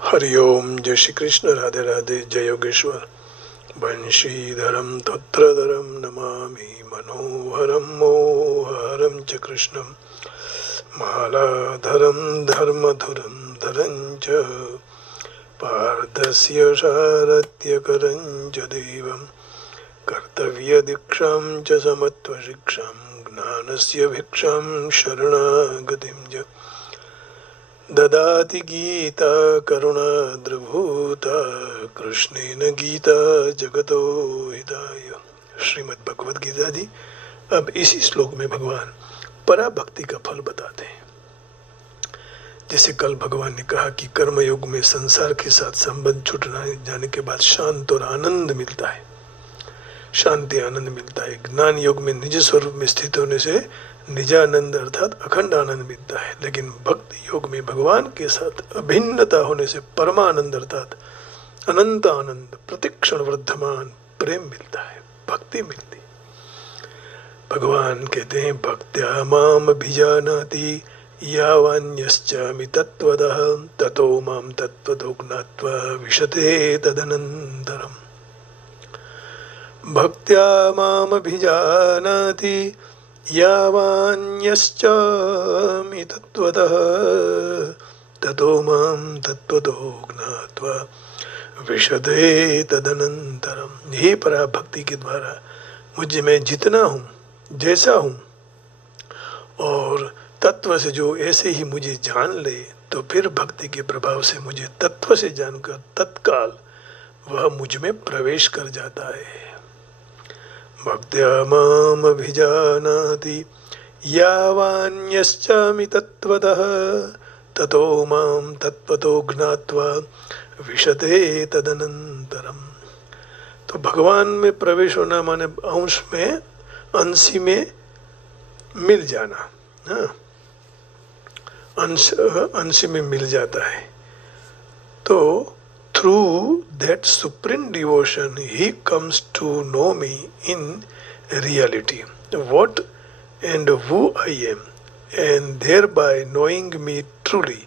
हरिओम। जय श्री कृष्ण। राधे राधे। जय योगेश्वर। बंशीधरम तत्रधरम नमामि मनोहरम मोहरम च कृष्णम मालाधरम धर्मधुरम धरं च पार्थस्य सारथ्यकरं च देवं कर्तव्यदीक्षां च समत्वशिक्षां ज्ञानस्य भिक्षां शरणागतिं च ददाति गीता करुणाद्रभूता कृष्णेन गीता जगतो हिताय। श्रीमद् भगवद गीता जी। अब इसी श्लोक में भगवान पराभक्ति का फल बताते हैं। जैसे कल भगवान ने कहा कि कर्मयोग में संसार के साथ संबंध छूट जाने के बाद शांत और आनंद मिलता है, शांति आनंद मिलता है। ज्ञान योग में निज स्वरूप में स्थित होने से निजानंद अर्थात अखंड आनंद मिलता है। लेकिन भक्ति योग में भगवान के साथ अभिन्नता होने से परमानंद अर्थात अनंत आनंद प्रतिक्षण वर्धमान प्रेम मिलता है, भक्ति मिलती। भगवान कहते हैं भक्त्या माम अभिजानाति यावान्यश्चामि तत्त्वतः ततो माम तत्त्वतो ज्ञात्वा विशते तदनन्तरम्। भक्त्या माम अभिजानाति यावान्यश्चामि तत्त्वतः ततो मां तत्त्वतो ज्ञात्वा विशदे तदनन्तरम्। यही पराभक्ति के द्वारा मुझ में जितना हूँ, जैसा हूँ, और तत्व से जो ऐसे ही मुझे जान ले, तो फिर भक्ति के प्रभाव से मुझे तत्व से जानकर तत्काल वह मुझ में प्रवेश कर जाता है। भक्त्या माम अभिजानाति यावान्यश्चामि तत्त्वतः ततो मां तत्त्वतो ज्ञात्वा विशते तदनन्तरम्। तो भगवान में प्रवेश होना माने अंश में, अंशी में मिल जाना। हाँ, अंश में मिल जाता है। तो through that supreme devotion he comes to know me in reality, what and who I am, and thereby knowing me truly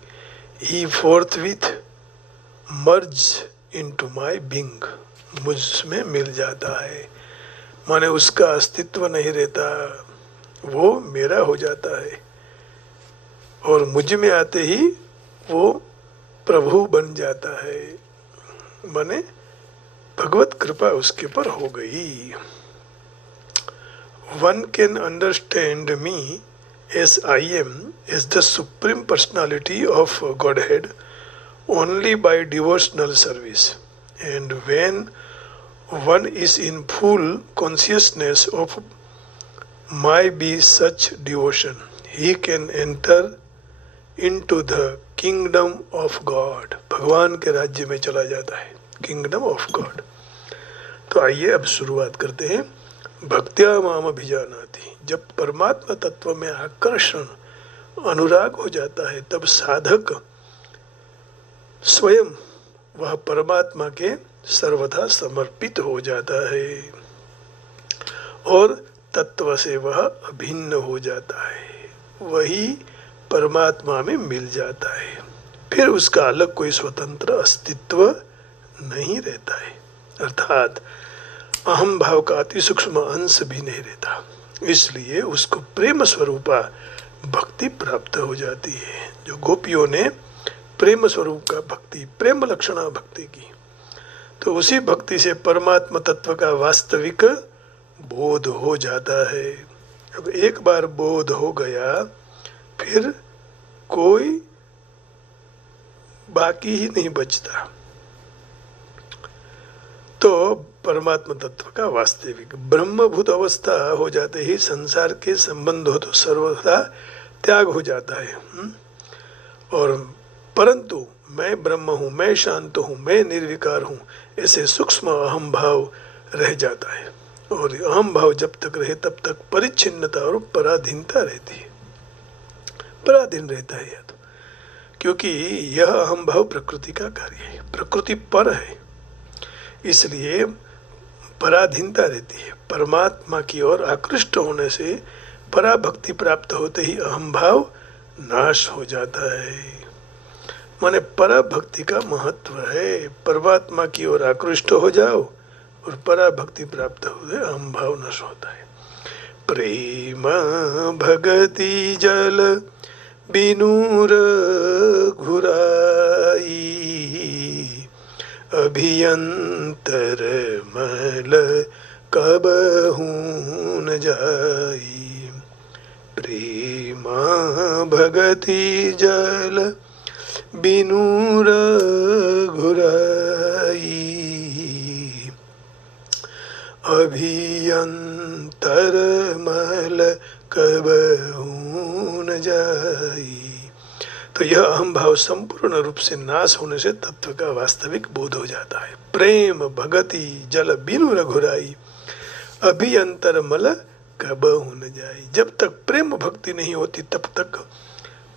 he forthwith merges into my being। मुझ में मिल जाता है माने उसका अस्तित्व नहीं रहता, वो मेरा हो जाता है, और मुझ में आते ही वो प्रभु बन जाता है, माने भगवत कृपा उसके पर हो गई। One can understand me as I am, as the supreme personality of Godhead, only by devotional service, and when one is in full consciousness of my be such devotion, he can enter into the kingdom of God. भगवान के राज्य में चला जाता है, kingdom of God. तो आइए अब शुरुआत करते हैं। भक्त्या माम अभिजानाति, जब परमात्मा तत्व में आकर्षण अनुराग हो जाता है, तब साधक स्वयं वह परमात्मा के सर्वथा समर्पित हो जाता है और तत्व से वह अभिन्न हो जाता है, वही परमात्मा में मिल जाता है। फिर उसका अलग कोई स्वतंत्र अस्तित्व नहीं रहता है, अर्थात अहम भाव का अति सूक्ष्म अंश भी नहीं रहता। इसलिए उसको प्रेम स्वरूपा भक्ति प्राप्त हो जाती है। जो गोपियों ने प्रेम स्वरूप का भक्ति, प्रेम लक्षणा भक्ति की, तो उसी भक्ति से परमात्मा तत्व का वास्तविक बोध हो जाता है। अब एक बार बोध हो गया, फिर कोई बाकी ही नहीं बचता। तो परमात्मा तत्व का वास्तविक ब्रह्मभूत अवस्था हो जाते ही संसार के संबंध हो तो सर्वथा त्याग हो जाता है। और परंतु मैं ब्रह्म हूँ, मैं शांत हूँ, मैं निर्विकार हूँ, ऐसे सूक्ष्म अहम भाव रह जाता है। और अहम भाव जब तक रहे तब तक परिच्छिन्नता और पराधीनता रहती है, पराधीन रहता है यह तो, क्योंकि यह अहम भाव प्रकृति का कार्य है, प्रकृति पर है, इसलिए पराधीनता रहती है। परमात्मा की ओर आकृष्ट होने से पराभक्ति प्राप्त होते ही अहम भाव नाश हो जाता है। माने पराभक्ति का महत्व है। परमात्मा की ओर आकृष्ट हो जाओ और पराभक्ति प्राप्त हो जाए, अहम भाव नष्ट होता है। प्रेम भगति जल बिनूर घुराई, अभियंतर मल कबहू न जाई। प्रेम भगति जल बिनूर घुराई, अभियंतर मल कबहू न जाई। तो यह अहम भाव संपूर्ण रूप से नाश होने से तत्व का वास्तविक बोध हो जाता है। प्रेम भगति जल बिनु घुराई, अभियंतर मल कबहू न जाई। जब तक प्रेम भक्ति नहीं होती तब तक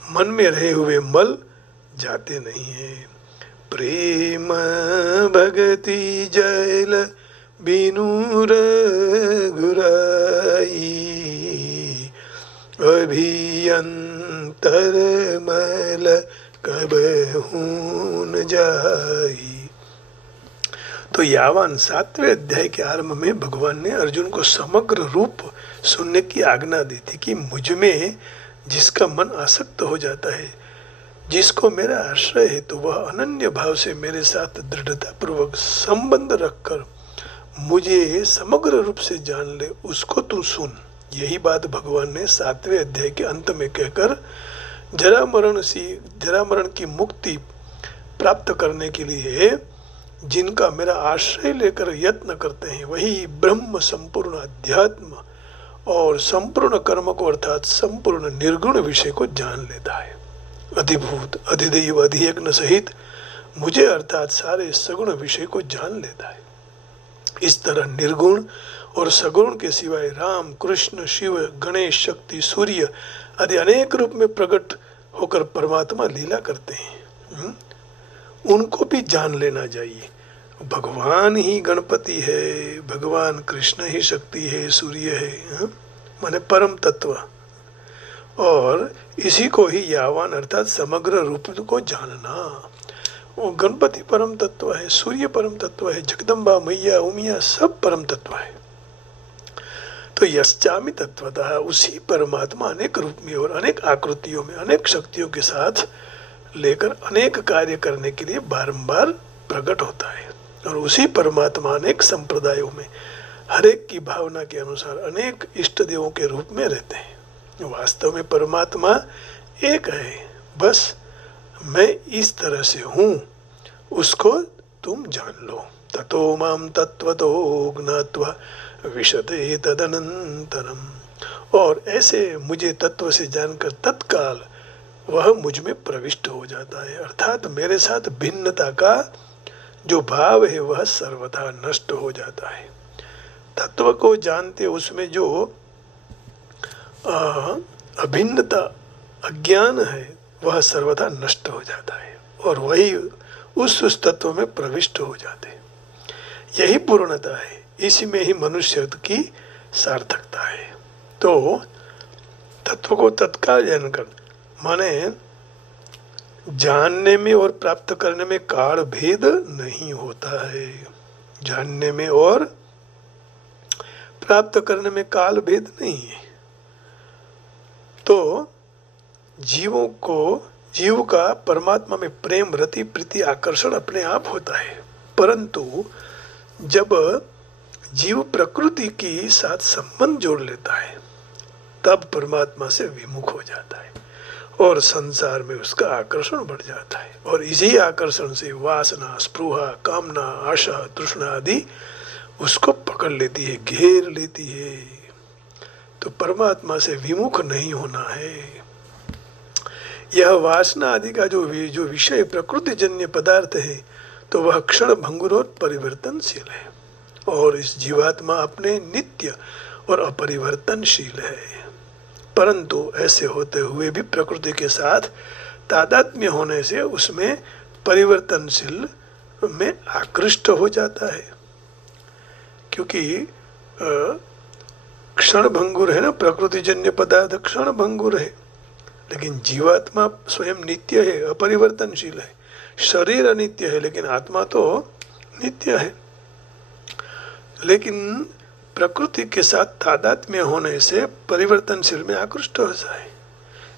मन में रहे हुए मल जाते नहीं है। प्रेम भगति जल बिनूर घुराई, अभियंतर मल कबहू न जाई। तो यावान 7वें अध्याय के आरंभ में भगवान ने अर्जुन को समग्र रूप सुनने की आज्ञा दी थी कि मुझ में जिसका मन आसक्त हो जाता है, जिसको मेरा आश्रय है, तो वह अनन्य भाव से मेरे साथ दृढ़ता पूर्वक संबंध रखकर मुझे समग्र रूप से जान ले, उसको तू सुन। यही बात भगवान ने 7वें अध्याय के अंत में कहकर जरा मरण की मुक्ति प्राप्त करने के लिए जिनका मेरा आश्रय लेकर यत्न करते हैं, वही ब्रह्म संपूर्ण अध्यात्म और संपूर्ण कर्म को अर्थात संपूर्ण निर्गुण विषय को जान लेता है। अधिभूत अधिदेव अधियज्ञ सहित मुझे अर्थात सारे सगुण विषय को जान लेता है। इस तरह निर्गुण और सगुण के सिवाय राम, कृष्ण, शिव, गणेश, शक्ति, सूर्य आदि अनेक रूप में प्रकट होकर परमात्मा लीला करते हैं, उनको भी जान लेना चाहिए। भगवान ही गणपति है, भगवान कृष्ण ही शक्ति है, सूर्य है, माने परम तत्व, और इसी को ही यावान अर्थात समग्र रूप को जानना। वो गणपति परम तत्व है, सूर्य परम तत्व है, जगदम्बा मैया उमिया सब परम तत्व है। तो यश्चामि तत्वतः उसी परमात्मा अनेक रूप में और अनेक आकृतियों में अनेक शक्तियों के साथ लेकर अनेक कार्य करने के लिए बारंबार प्रकट होता है। और उसी परमात्मा अनेक संप्रदायों में हरेक की भावना के अनुसार अनेक इष्ट देवों के रूप में रहते हैं। वास्तव में परमात्मा एक है, बस मैं इस तरह से हूँ, उसको तुम जान लो। ततो माम तत्वतो ज्ञात्वा विशते तदनंतरम। और ऐसे मुझे तत्व से जानकर तत्काल वह मुझ में प्रविष्ट हो जाता है, अर्थात मेरे साथ भिन्नता का जो भाव है वह सर्वथा नष्ट हो जाता है। तत्व को जानते उसमें जो अभिन्नता अज्ञान है वह सर्वथा नष्ट हो जाता है और वही उस तत्व में प्रविष्ट हो जाते हैं। यही पूर्णता है, इसी में ही मनुष्य की सार्थकता है। तो तत्व को तत्काल जानकर माने जानने में और प्राप्त करने में काल भेद नहीं होता है। जानने में और प्राप्त करने में काल भेद नहीं है। तो जीव का परमात्मा में प्रेम, रति, प्रीति, आकर्षण अपने आप होता है, परंतु जब जीव प्रकृति के साथ संबंध जोड़ लेता है तब परमात्मा से विमुख हो जाता है और संसार में उसका आकर्षण बढ़ जाता है। और इसी आकर्षण से वासना, स्पृहा, कामना, आशा, तृष्णा आदि उसको पकड़ लेती है, घेर लेती है। तो परमात्मा से विमुख नहीं होना है। यह वासना आदि का जो विषय प्रकृति जन्य पदार्थ है, तो वह क्षण भंगुर और परिवर्तनशील है, और इस जीवात्मा अपने नित्य और अपरिवर्तनशील है। परंतु ऐसे होते हुए भी प्रकृति के साथ तादात्म्य होने से उसमें परिवर्तनशील में आकृष्ट हो जाता है, क्योंकि क्षण भंगुर है ना, प्रकृति जन्य पदार्थ क्षण भंगुर है। लेकिन जीवात्मा स्वयं नित्य है, अपरिवर्तनशील है। शरीर अनित्य है लेकिन आत्मा तो नित्य है। लेकिन प्रकृति के साथ तादात्म्य होने से परिवर्तनशील में आकृष्ट हो जाए,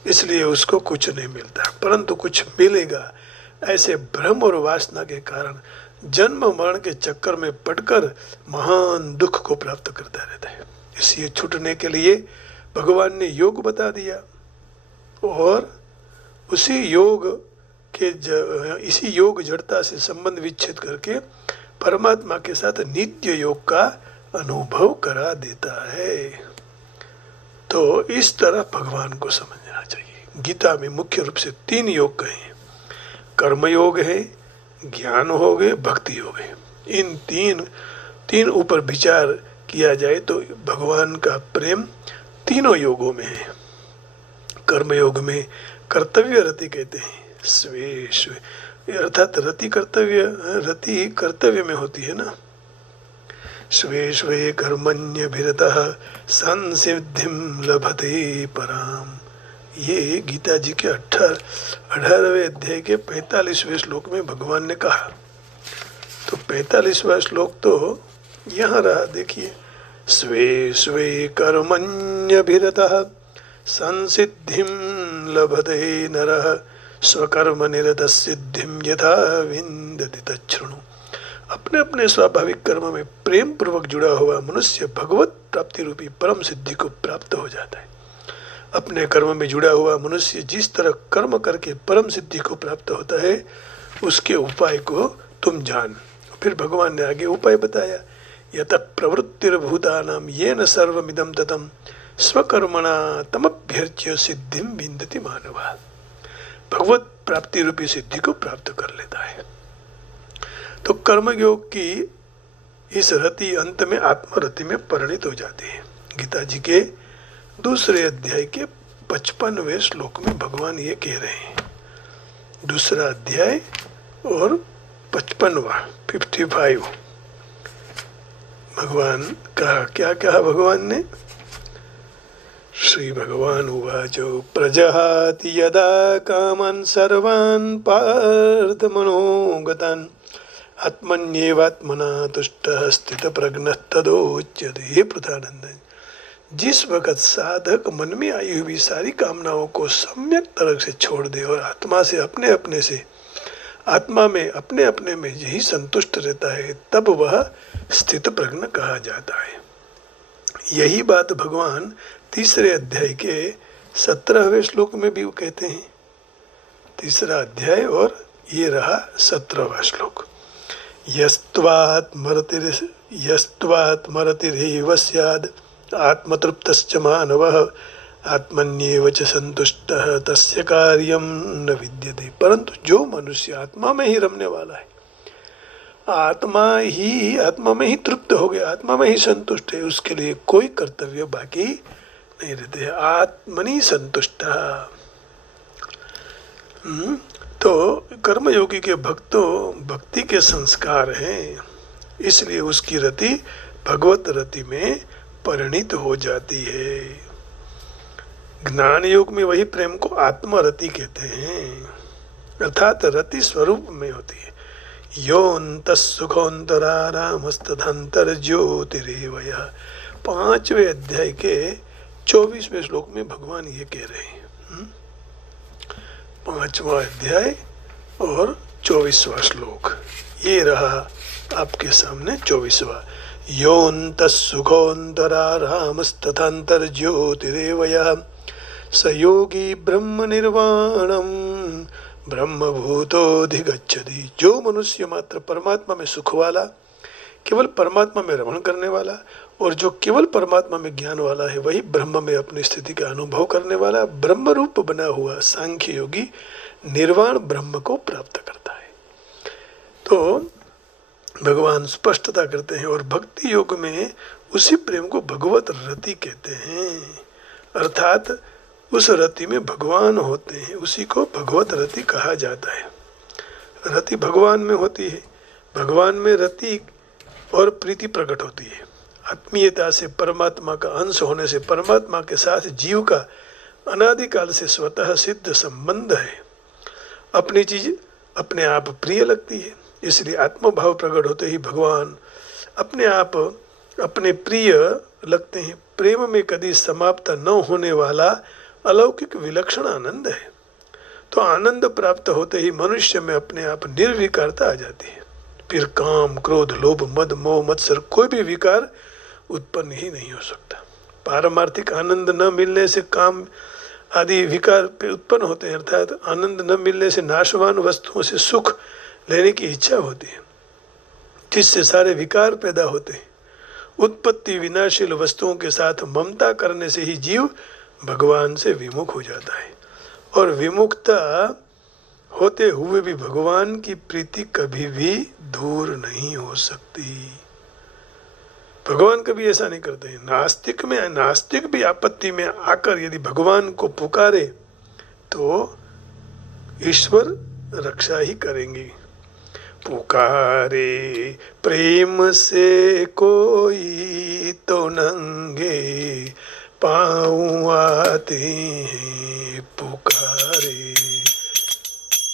इसलिए उसको कुछ नहीं मिलता, परंतु कुछ मिलेगा ऐसे भ्रम और वासना के कारण जन्म मरण के चक्कर में पड़कर महान दुख को प्राप्त करता रहता है। इसलिए छूटने के लिए भगवान ने योग बता दिया और उसी योग के इसी योग जड़ता से संबंध विच्छेद करके परमात्मा के साथ नित्य योग का अनुभव करा देता है। तो इस तरह भगवान को समझना चाहिए। गीता में मुख्य रूप से 3 योग कहे, कर्म योग है, ज्ञान योग है, भक्ति योग है। इन तीन ऊपर विचार किया जाए तो भगवान का प्रेम तीनों योगों में है। कर्म योग में कर्तव्य रति कहते हैं, स्वे स्वे अर्थात रति कर्तव्य में होती है ना। स्वे स्वे कर्मण्यभिरतः संसिद्धिं लभते पराम, ये गीता जी के 18वें अध्याय के 45वें श्लोक में भगवान ने कहा। तो 45वां श्लोक तो यहाँ रहा, देखिए, स्वे स्वे कर्मण्यभिरतः संसिद्धिं लभते नरः स्वकर्म निरतः सिद्धिं यथा विन्दति तच्छृणु। अपने अपने स्वाभाविक कर्म में प्रेम पूर्वक जुड़ा हुआ मनुष्य भगवत प्राप्ति रूपी परम सिद्धि को प्राप्त हो जाता है। अपने कर्म में जुड़ा हुआ मनुष्य जिस तरह कर्म करके परम सिद्धि को प्राप्त होता है, उसके उपाय को तुम जान। फिर भगवान ने आगे उपाय बताया, यतः प्रवृत्तिर्भूतानां येन सर्वमिदं ततं स्वकर्मणा तमभ्यर्च्य सिद्धिं विन्दति मानवः। भगवत प्राप्ति रूपी सिद्धि को प्राप्त कर लेता है। तो कर्मयोग की इस रति अंत में आत्मरति में परिणित हो जाती है। गीता जी के 2 अध्याय के 55वें श्लोक में भगवान ये कह रहे हैं, 2 अध्याय और 55वां 55, भगवान कहा, क्या कहा भगवान ने? श्री भगवान उवाच प्रजहाति यदा कामान् सर्वान् पार्थ मनोगतान् आत्मन्येवात्मना तुष्टः स्थितप्रज्ञः तदोच्यते। हे पृथानंदन, जिस वक्त साधक मन में आई हुई सारी कामनाओं को सम्यक तरह से छोड़ दे और आत्मा में अपने में यही संतुष्ट रहता है, तब वह स्थित प्रज्ञ कहा जाता है। यही बात भगवान 3 अध्याय के 17वें श्लोक में भी कहते हैं। 3 अध्याय और ये रहा 17वां श्लोक। यस्त्वात्मरतिरेव स्याद् आत्मतृप्तश्च मानवः आत्मन्येव च संतुष्टः तस्य कार्यं न विद्यते। परंतु जो मनुष्य आत्मा में ही रमने वाला है, आत्मा में ही तृप्त हो गया, आत्मा में ही संतुष्ट है, उसके लिए कोई कर्तव्य बाकी नहीं रहते हैं। आत्मनि संतुष्टः। तो कर्मयोगी के भक्ति के संस्कार हैं, इसलिए उसकी रति भगवत रति में परिणित हो जाती है। ज्ञान योग में वही प्रेम को आत्मरति कहते हैं, अर्थात रति स्वरूप में होती है। योऽन्तः सुखोऽन्तरारामस्तदन्तर् ज्योतिरेव यः। 5वें अध्याय के 24वें श्लोक में भगवान ये कह रहे हैं। 5वां अध्याय और 24वां श्लोक, ये रहा आपके सामने 24वां। योऽन्तः सुखोऽन्तरारामस्तदन्तर् ज्योतिरेव यः स योगी ब्रह्म निर्वाणम ब्रह्मभूतोऽधिगच्छति। जो मनुष्य मात्र परमात्मा में सुख वाला, केवल परमात्मा में रमण करने वाला, और जो केवल परमात्मा में ज्ञान वाला है, वही ब्रह्म में अपनी स्थिति का अनुभव करने वाला ब्रह्म रूप बना हुआ सांख्य योगी निर्वाण ब्रह्म को प्राप्त करता है। तो भगवान स्पष्टता करते हैं, और भक्ति योग में उसी प्रेम को भगवत रति कहते हैं, अर्थात उस रति में भगवान होते हैं, उसी को भगवत रति कहा जाता है। रति भगवान में होती है, भगवान में रति और प्रीति प्रकट होती है। आत्मीयता से, परमात्मा का अंश होने से, परमात्मा के साथ जीव का अनादिकाल से स्वतः सिद्ध संबंध है। अपनी चीज अपने आप प्रिय लगती है, इसलिए आत्मभाव प्रकट होते ही भगवान अपने आप अपने प्रिय लगते हैं। प्रेम में कभी समाप्त न होने वाला अलौकिक विलक्षण आनंद है। तो आनंद प्राप्त होते ही मनुष्य में अपने आप निर्विकारता आ जाती है। फिर काम, क्रोध, लोभ, मद, मोह, मत्सर कोई भी विकार उत्पन्न ही नहीं हो सकता। पारमार्थिक आनंद न मिलने से काम आदि विकार उत्पन्न होते हैं, अर्थात आनंद न मिलने से नाशवान वस्तुओं से सुख लेने की इच्छा होती है, जिससे सारे विकार पैदा होते हैं। उत्पत्ति विनाशील वस्तुओं के साथ ममता करने से ही जीव भगवान से विमुख हो जाता है, और विमुखता होते हुए भी भगवान की प्रीति कभी भी दूर नहीं हो सकती। भगवान कभी ऐसा नहीं करते हैं। नास्तिक भी आपत्ति में आकर यदि भगवान को पुकारे तो ईश्वर रक्षा ही करेंगे। पुकारे प्रेम से कोई तो नंगे पाँव आते हैं, पुकारे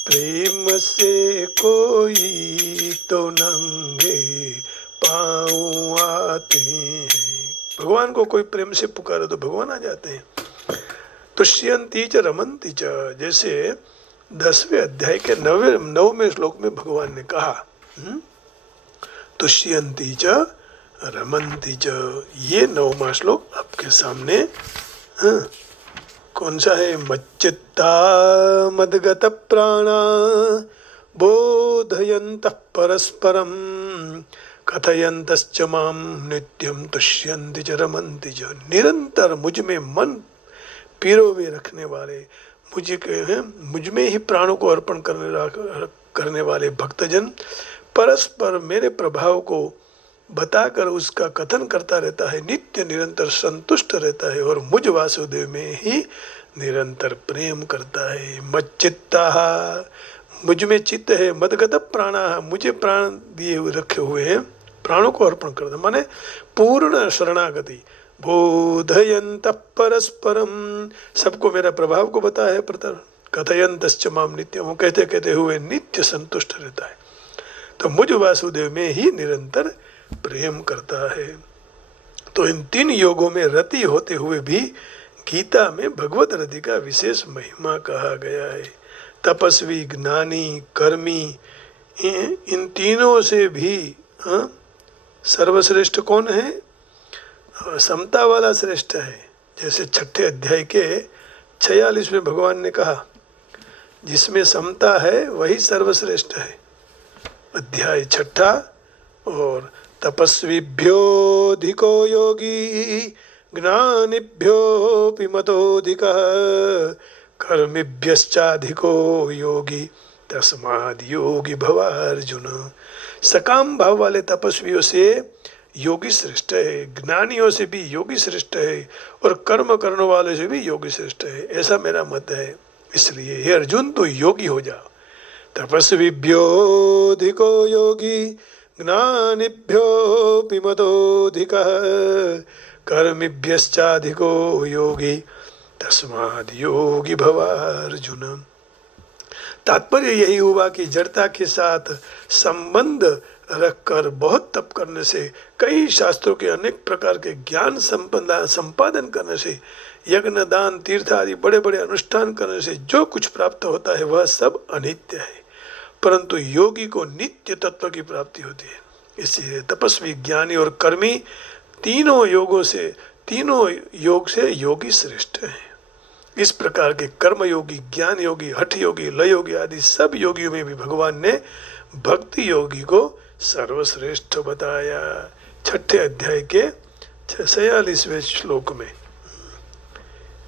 प्रेम से कोई तो नंगे पाँव आते हैं। भगवान को कोई प्रेम से पुकारे तो भगवान आ जाते हैं। तुष्यंती च रमंती च, जैसे 10वें अध्याय के 9वें श्लोक में भगवान ने कहा, तुष्यंती च रमंती च। ये 9वां श्लोक आपके सामने कौन सा है? मच्चित्ता मदगत प्राणा बोधयन्तः परस्परम कथयन्तश्च माम नित्यम तुष्यन्ति च रमन्ति च। निरंतर मुझ में मन पिरोवे रखने वाले, मुझ में ही प्राणों को अर्पण करने वाले भक्तजन परस्पर मेरे प्रभाव को बताकर उसका कथन करता रहता है, नित्य निरंतर संतुष्ट रहता है और मुझ वासुदेव में ही निरंतर प्रेम करता है। मच्चित्ता, मुझ में चित्त है, मदगत प्राणा, मुझे प्राण दिए हुए रखे हुए हैं, प्राणों को अर्पण करता, माने पूर्ण शरणागति। बोधयंत परस्परम, सबको मेरा प्रभाव को बताया है, कथयंतश्च माम नित्यम, वो कहते कहते हुए नित्य संतुष्ट रहता है। तो मुझ वासुदेव में ही निरंतर प्रेम करता है। तो इन 3 योगों में रति होते हुए भी गीता में भगवत रति का विशेष महिमा कहा गया है। तपस्वी, ज्ञानी, कर्मी, इन तीनों से भी सर्वश्रेष्ठ कौन है? समता वाला श्रेष्ठ है। जैसे 6ठे अध्याय के 46 में भगवान ने कहा, जिसमें समता है वही सर्वश्रेष्ठ है। अध्याय 6 और तपस्वीभ्योऽधिको योगी ज्ञानिभ्योऽपि मतोऽधिकः कर्मिभ्यश्चाधिको योगी तस्माद् योगी भवार्जुन। सकाम भाव वाले तपस्वियों से योगी श्रेष्ठ है, ज्ञानियों से भी योगी श्रेष्ठ है, और कर्म करने वाले से भी योगी श्रेष्ठ है, ऐसा मेरा मत है। इसलिए हे अर्जुन, तो योगी हो जाओ। तपस्विभ्योऽधिको योगी ज्ञानिभ्योऽपि मतोऽधिकः कर्मिभ्यश्चाधिको योगी तस्माद् योगी भवार्जुन। तात्पर्य यही हुआ कि जड़ता के साथ संबंध रखकर बहुत तप करने से, कई शास्त्रों के अनेक प्रकार के ज्ञान संपादन करने से, यज्ञ, दान, तीर्थ आदि बड़े बड़े अनुष्ठान करने से जो कुछ प्राप्त होता है वह सब अनित्य है, परंतु योगी को नित्य तत्व की प्राप्ति होती है। इसलिए तपस्वी, ज्ञानी और कर्मी तीनों योग से योगी श्रेष्ठ है। इस प्रकार के कर्म योगी, ज्ञान योगी, हठ योगी, लय योगी आदि सब योगियों में भी भगवान ने भक्ति योगी को सर्वश्रेष्ठ बताया। 6ठे अध्याय के 46वें श्लोक में।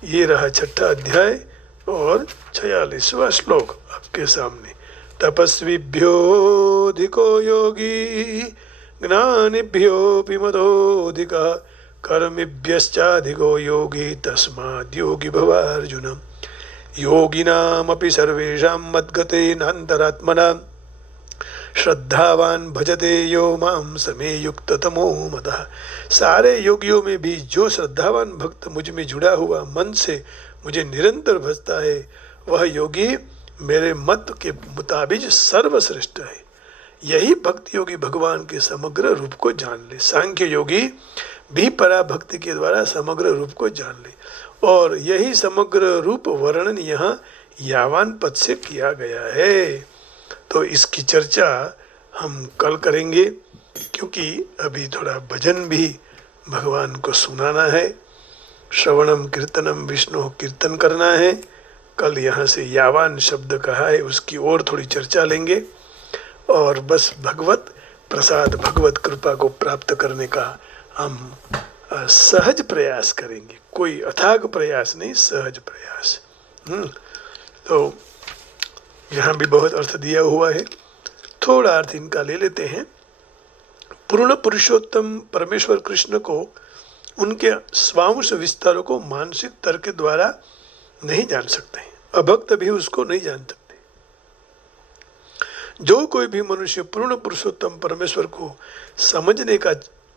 ये रहा 6ठा अध्याय और 46वां श्लोक आपके सामने। तपस्विभ्योऽधिको योगी ज्ञानिभ्योऽपि मतोऽधिकः कर्मिभ्यश्चाधिको योगी तस्माद् योगी भवार्जुन। योगिनामपि सर्वेषां मद्गतेनान्तरात्मना श्रद्धावान भजते यो माम समे युक्त तमो मदः। सारे योगियों में भी जो श्रद्धावान भक्त मुझ में जुड़ा हुआ मन से मुझे निरंतर भजता है, वह योगी मेरे मत के मुताबिक सर्वश्रेष्ठ है। यही भक्ति योगी भगवान के समग्र रूप को जान ले। सांख्य योगी भी पराभक्ति के द्वारा समग्र रूप को जान ले, और यही समग्र रूप वर्णन यहाँ यावान पद से किया गया है। तो इसकी चर्चा हम कल करेंगे, क्योंकि अभी थोड़ा भजन भी भगवान को सुनाना है। श्रवणम कीर्तनम विष्णु कीर्तन करना है। कल यहाँ से यावान शब्द कहा है उसकी और थोड़ी चर्चा लेंगे, और बस भगवत प्रसाद भगवत कृपा को प्राप्त करने का हम सहज प्रयास करेंगे। कोई अथाग प्रयास नहीं, सहज प्रयास। तो यहाँ भी बहुत अर्थ दिया हुआ है, थोड़ा अर्थ इनका ले लेते हैं। पूर्ण पुरुषोत्तम परमेश्वर कृष्ण को उनके स्वांश विस्तारों को मानसिक तर्क के द्वारा नहीं जान सकते, अभक्त भी उसको नहीं जान सकते। जो कोई भी मनुष्य पूर्ण पुरुषोत्तम परमेश्वर को समझने का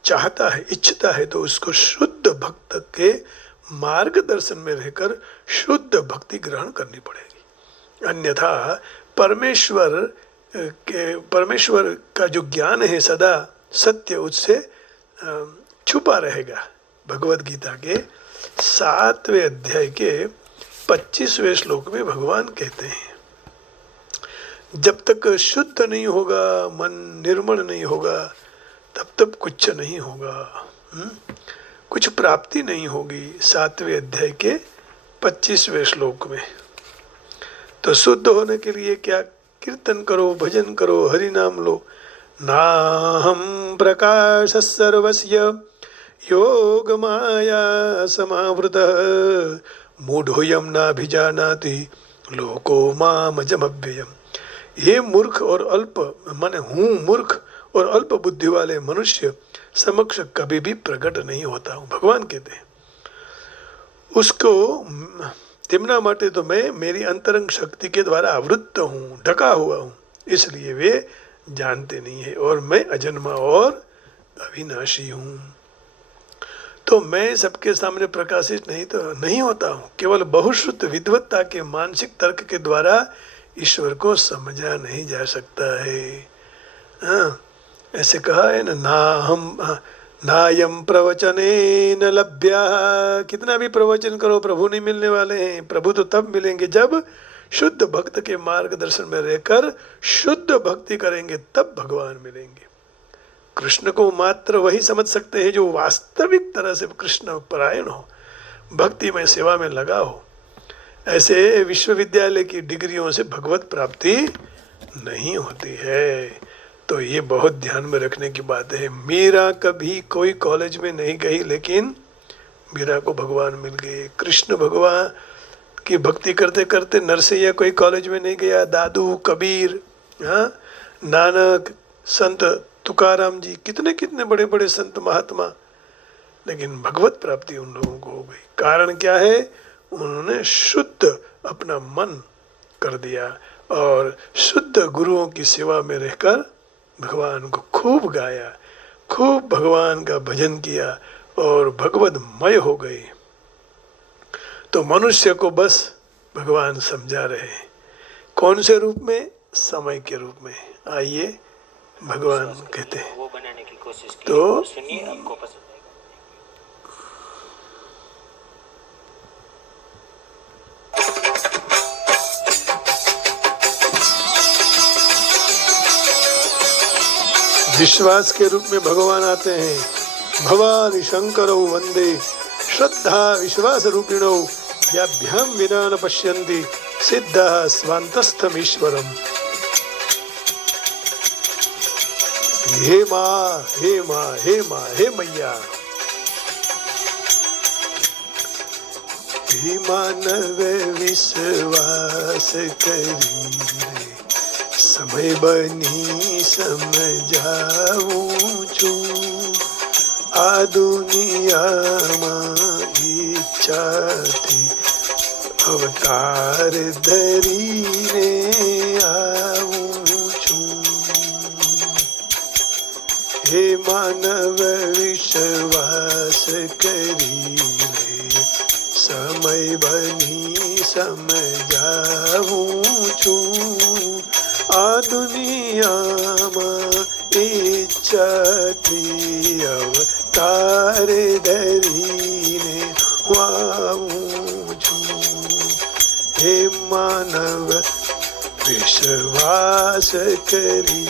चाहता है, इच्छता है, तो उसको शुद्ध भक्त के मार्गदर्शन में रहकर शुद्ध भक्ति ग्रहण करनी पड़ेगी। अन्यथा परमेश्वर का जो ज्ञान है सदा सत्य उससे छुपा रहेगा। भगवत गीता के 7वें अध्याय के 25वें श्लोक में भगवान कहते हैं, जब तक शुद्ध नहीं होगा, मन निर्मल नहीं होगा, तब तक कुछ नहीं होगा, कुछ प्राप्ति नहीं होगी। 7वें अध्याय के 25वें श्लोक में। तो शुद्ध होने के लिए क्या? कीर्तन करो, भजन करो, हरि नाम लो। नाहं प्रकाश सर्वस्य योग माया समावृतः मूढ़ोऽयं नाभिजानाति लोको मामजमव्ययम्। हे मूर्ख और अल्प, माने हूँ मूर्ख और अल्प बुद्धि वाले मनुष्य समक्ष कभी भी प्रकट नहीं होता हूँ। भगवान कहते हैं उसको तिमना माटे तो मैं मेरी अंतरंग शक्ति के द्वारा आवृत्त हूँ, ढका हुआ हूँ, इसलिए वे जानते नहीं है, और मैं अजन्मा और अविनाशी हूँ। तो मैं सबके सामने प्रकाशित नहीं होता हूँ। केवल बहुश्रुत विद्वत्ता के मानसिक तर्क के द्वारा ईश्वर को समझा नहीं जा सकता है। हाँ, ऐसे कहा है ना, नायम प्रवचने न लभ्या। कितना भी प्रवचन करो प्रभु नहीं मिलने वाले हैं। प्रभु तो तब मिलेंगे जब शुद्ध भक्त के मार्गदर्शन में रहकर शुद्ध भक्ति करेंगे, तब भगवान मिलेंगे। कृष्ण को मात्र वही समझ सकते हैं जो वास्तविक तरह से कृष्ण परायण हो, भक्ति में सेवा में लगा हो। ऐसे विश्वविद्यालय की डिग्रियों से भगवत प्राप्ति नहीं होती है। तो ये बहुत ध्यान में रखने की बात है। मीरा कभी कोई कॉलेज में नहीं गई, लेकिन मीरा को भगवान मिल गए। कृष्ण भगवान की भक्ति करते करते नरसैया कोई कॉलेज में नहीं गया। दादू, कबीर, हाँ, नानक, संत तुकाराम जी, कितने कितने बड़े बड़े संत महात्मा, लेकिन भगवत प्राप्ति उन लोगों को हो गई। कारण क्या है? उन्होंने शुद्ध अपना मन कर दिया और शुद्ध गुरुओं की सेवा में रहकर भगवान को खूब गाया, खूब भगवान का भजन किया और भगवतमय हो गए। तो मनुष्य को बस भगवान समझा रहे हैं। कौन से रूप में? समय के रूप में। आइए भगवान कहते हैं वो बनाने की कोशिश की, तो सुनिए, आपको पसंद आएगा। विश्वास के रूप में भगवान आते हैं। भवानी शंकरौ वंदे श्रद्धा विश्वास रूपिणौ याभ्याम विना न पश्यन्ति सिद्धः स्वान्तस्थमीश्वरम्। हे माँ, हे माँ, हे माँ, हे मैया, हे मानव विश्वास करी समय बनी समझाऊं છું આ દુનિયામાં ઈચ્છાથી અવતાર ધરીને આવું છું। हे मानव विश्वास करी ले समय बनी समजाવું છું આ દુનિયામાં ઈચ્છાથી અવતાર ધરીને હું આવું છું હે માનવ વિશ્વાસ કરી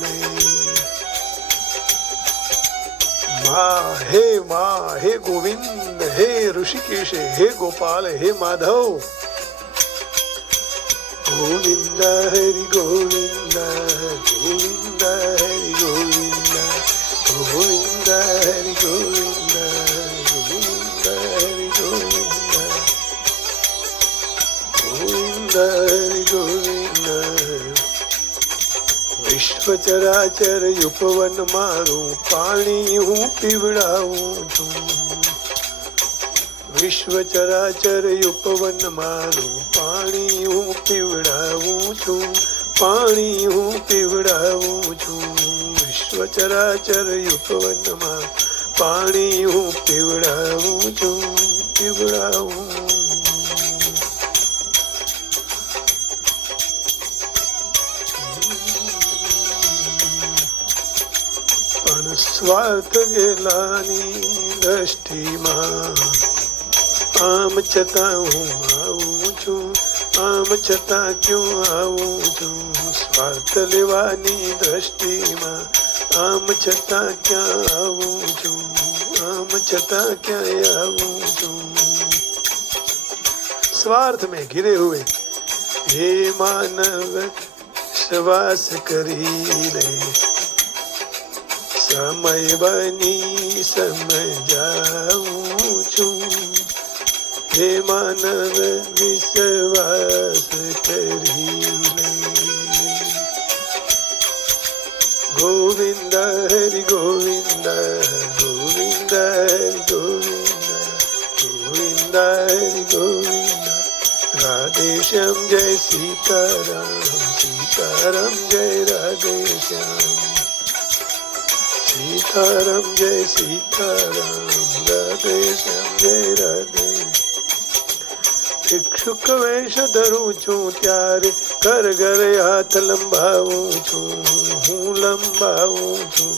લે माँ हे गोविंद हे ऋषिकेश हे गोपाल हे माधव गोविंद हरि गोविंद गोविंद हरि गोविंद गोविंद हरि गोविंद गोविंद हरि गोविंद गोविंद हरि गोविंद વિશ્વ ચરાચર ઉપવન મારું પાણી હું પીવડાવું છું વિશ્વ ચરાચર ઉપવન મારું પાણી હું પીવડાવું છું પાણી હું પીવડાવું છું વિશ્વ ચરાચર ઉપવનમાં પાણી હું પીવડાવું છું પીવડાવું પણ સ્વાર્થ ગેલાની દ્રષ્ટિમાં આમ છતાં હું આવું છું આમ છતાં ક્યું આવું છું સ્વાર્થ લેવાની દ્રષ્ટિમાં આમ છતાં ક્યાં આવું છું આમ છતાં ક્યાંય આવું છું स्वार्थ में घिरे हुए हे मानव श्वास करी ले समय बनी समझाऊं છું हे मानव विश्वास करी ले गोविंद हरि गोविंद गोविंद हरि गोविंद गोविंद हरि गोविंद राधे श्याम जय सीताराम जय राधे श्याम सीताराम जय सीताराम राधे श्याम जय राधे ભિક્ષુક વેશ ધરું છું ત્યારે ઘર ઘર હાથ લંબાવું છું હું લંબાવું છું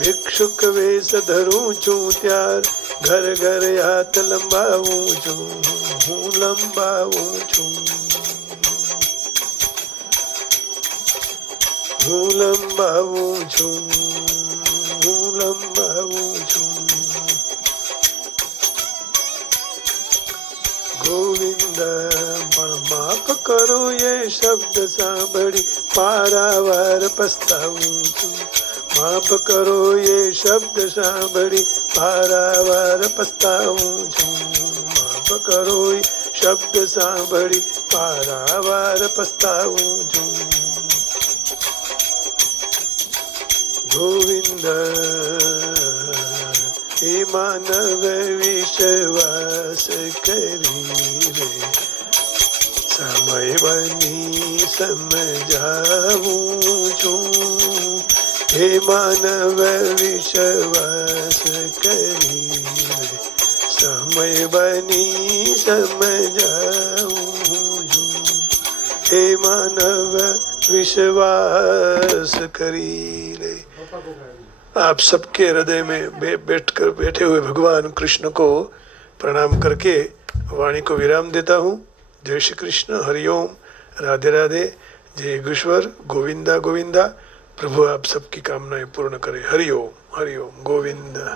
ભિક્ષુક વેશ ધરું છું ત્યારે ઘર ઘર હાથ લંબાવું છું હું લંબાવું છું હું લંબાવું છું હું લંબાવું છું ગોવિંદ પણ માફ કરો એ શબ્દ સાંભળી પારાવાર પસ્તાવું છું માફ કરો એ શબ્દ સાંભળી પારાવાર પસ્તાવું છું માફ કરો એ શબ્દ સાંભળી પારાવાર પસ્તાવું છું ગોવિંદ हे मानव विश्वास करी रे समय बनी समझाऊं છું हे मानव विश्वास करी रे समय बनी समझाऊं છું हे मानव विश्वास करी ले आप सबके हृदय में बैठे हुए भगवान कृष्ण को प्रणाम करके वाणी को विराम देता हूँ। जय श्री कृष्ण, हरिओम, राधे राधे, जय योगेश्वर, गोविंदा गोविंदा। प्रभु आप सबकी कामनाएं पूर्ण करे। हरिओम हरिओम, गोविंदा।